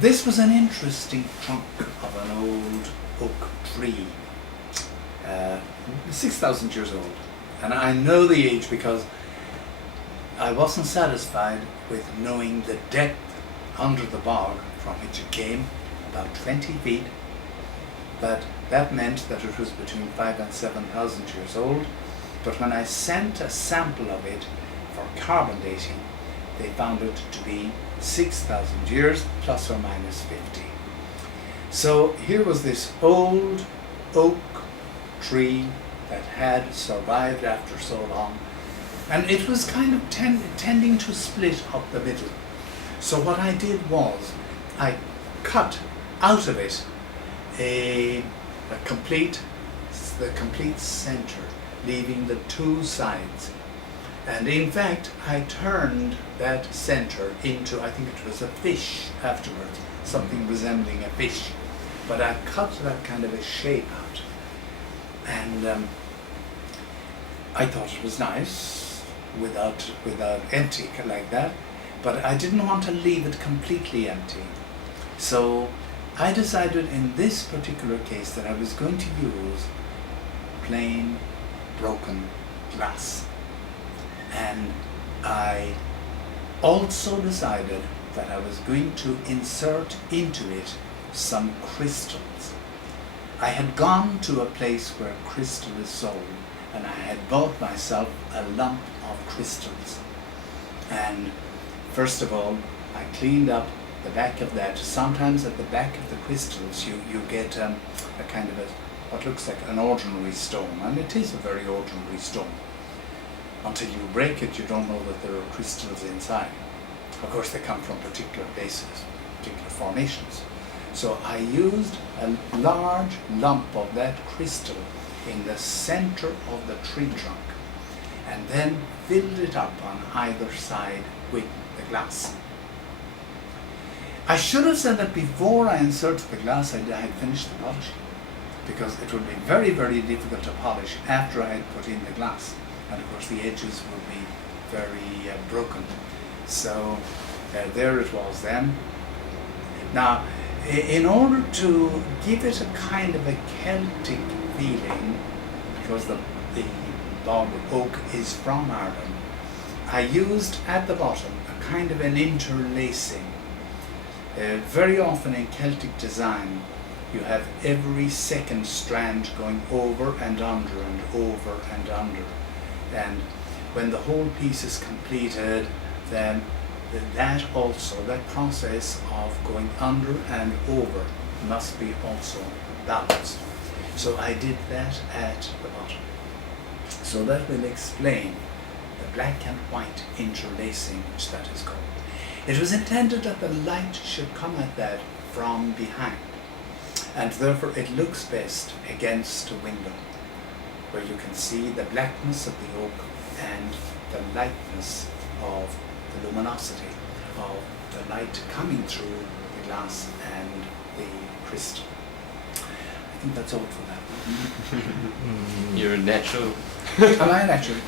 This was an interesting trunk of an old oak tree, 6,000 years old. And I know the age because I wasn't satisfied with knowing the depth under the bog from which it came, about 20 feet, but that meant that it was between 5,000 and 7,000 years old. But when I sent a sample of it for carbon dating, they found it to be 6,000 years plus or minus 50. So here was this old oak tree that had survived after so long, and it was kind of tending to split up the middle. So what I did was I cut out of it the complete center, leaving the two sides. And in fact, I turned that center into, I think it was a fish afterwards, something resembling a fish. But I cut that kind of a shape out. And I thought it was nice without empty like that. But I didn't want to leave it completely empty. So I decided in this particular case that I was going to use plain broken glass. And I also decided that I was going to insert into it some crystals. I had gone to a place where crystal is sold, and I had bought myself a lump of crystals. And first of all, I cleaned up the back of that. Sometimes at the back of the crystals you get a kind of what looks like an ordinary stone, and it is a very ordinary stone. Until you break it, you don't know that there are crystals inside. Of course, they come from particular places, particular formations. So I used a large lump of that crystal in the center of the tree trunk, and then filled it up on either side with the glass. I should have said that before I inserted the glass, I had finished the polishing, because it would be very, very difficult to polish after I had put in the glass. And of course the edges would be very broken. So there it was then. Now, in order to give it a kind of a Celtic feeling, because the bog oak is from Ireland, I used at the bottom a kind of an interlacing. Very often in Celtic design, you have every second strand going over and under and over and under. And when the whole piece is completed, then that process of going under and over must be also balanced. So I did that at the bottom. So that will explain the black and white interlacing, which that is called. It was intended that the light should come at that from behind, and therefore it looks best against a window, where you can see the blackness of the oak and the lightness of the luminosity of the light coming through the glass and the crystal. I think that's all for that. You're a natural. Am I a natural?